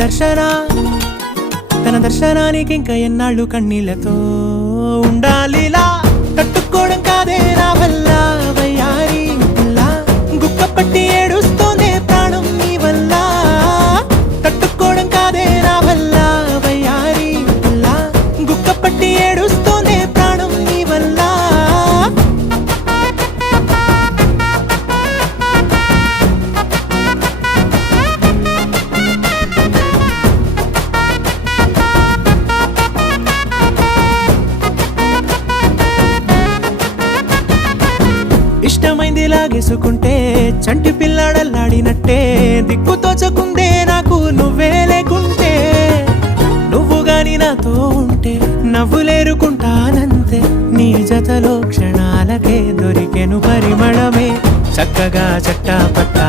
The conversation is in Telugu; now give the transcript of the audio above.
దర్శన తన దర్శనానికి ఇంకా ఎన్నాళ్ళు కన్నీళ్లతో ఉండాలిలా తట్టుకోవడం కాదే నా వల్ల వయ్యారి పిల్ల గుక్క పట్టి ఏడుస్తోందే ప్రాణం నీ వల్ల తట్టుకోవడం కాదే నా వల్ల వయ్యారి పిల్ల గుక్క పట్టి ఏడుస్తోందే ప్రాణం నీ వల్ల ఇష్టమైంది లాగేసుకుంటే చంటి పిల్లాడల్లాడినట్టే దిక్కు తోచకుందే నాకు నువ్వే లేకుంటే నువ్వు గాని నాతో ఉంటే నవ్వులేరుకుంటానంతే నీ జతలో క్షణాలకే దొరికెను పరిమళమే చక్కగా చట్టా పట్టా